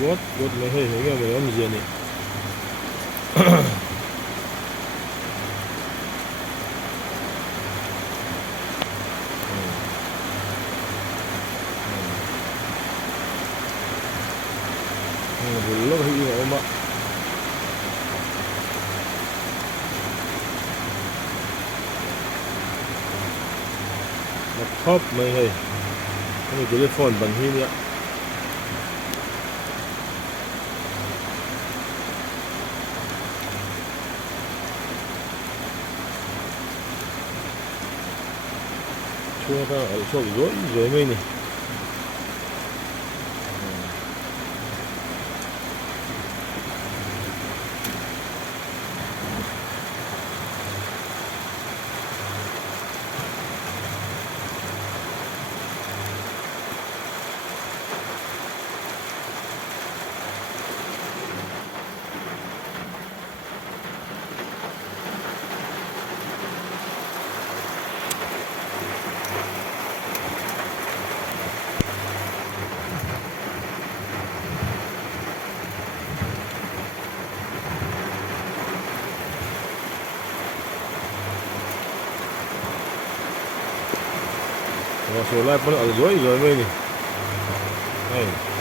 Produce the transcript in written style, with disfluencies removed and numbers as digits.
quất mấy hơi mấy cái âm gì này 별로 이거 얼마 laptop mấy hơi cái telephone bằng hi nhá chua ta ở chỗ rồi mấy này số lại vẫn ở rồi mấy này này